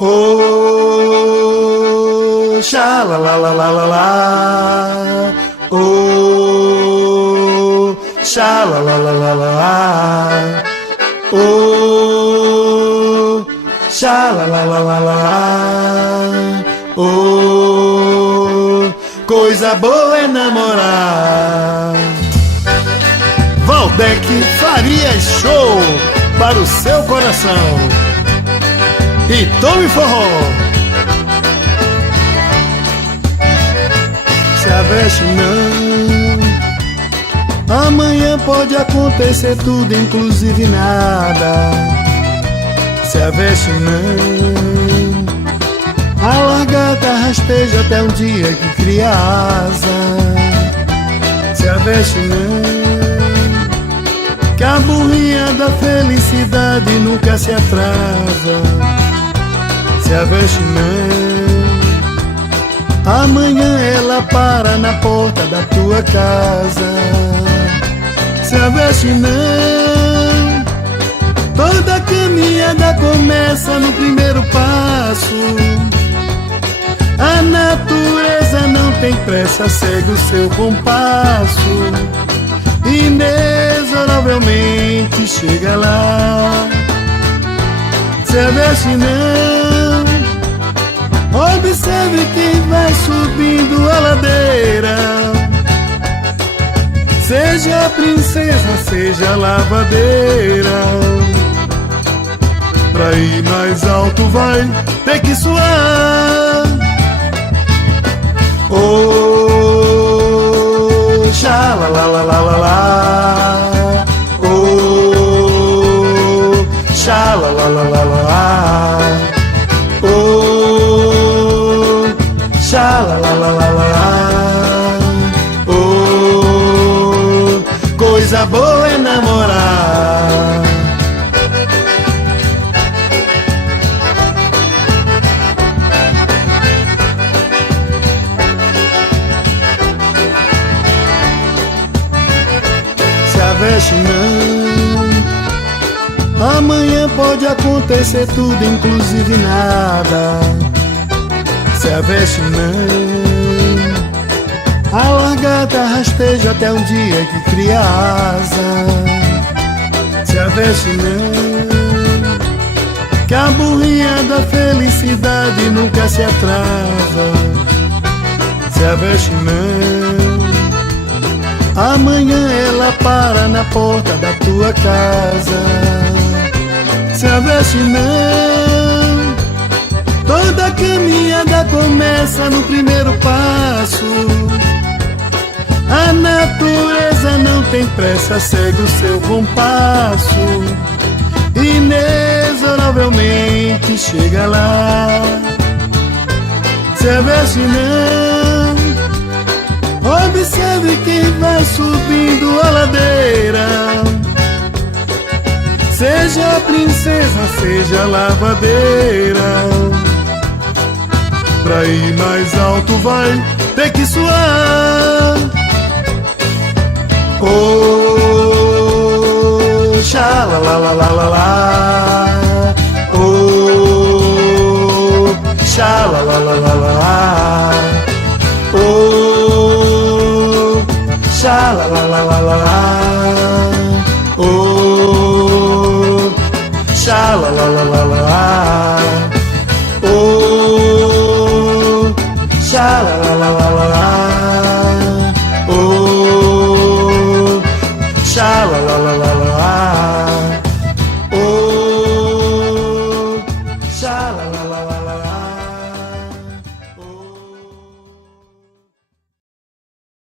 Oh, sha la la la la la la. Oh, sha la la la la la la. Oh, sha la la la la la la. Oh, coisa boa é namorar. Valdec Farias Show para o seu coração. E tome forró. Se aveste não, amanhã pode acontecer tudo, inclusive nada. Se aveste não, a largata rasteja até um dia que cria asa. Se aveste não, que a burrinha da felicidade nunca se atrasa. Se aveste não, amanhã ela para na porta da tua casa. Se aveste não, toda caminhada começa no primeiro passo. A natureza não tem pressa, segue o seu compasso. Inexoravelmente chega lá. Se aveste não, observe quem vai subindo a ladeira. Seja a princesa, seja a lavadeira. Pra ir mais alto vai ter que suar. Oh, sha la la la la la la. Oh, sha la la la la la. Oh, sha la la la la la. Oh, coisa boa é namorar. Se aveste não, amanhã pode acontecer tudo, inclusive nada. Se aveste não, a largata rasteja até um dia que cria asa. Se aveste não, que a burrinha da felicidade nunca se atrasa. Se aveste não, amanhã ela para na porta da tua casa. Se aveste não, toda caminhada começa no primeiro passo. A natureza não tem pressa, segue o seu compasso. Inexoravelmente chega lá. Se aveste não, observe quem vai subindo a ladeira. Seja a princesa, seja a lavadeira. Pra ir mais alto vai ter que suar. Oh, sha la la la la la la. Oh, sha la la la la la. Oh, sha la la la la la. Oh, sha la la la la la. Oh, sha la la la la la. Oh, sha la la la la la. Oh, sha la la la la la.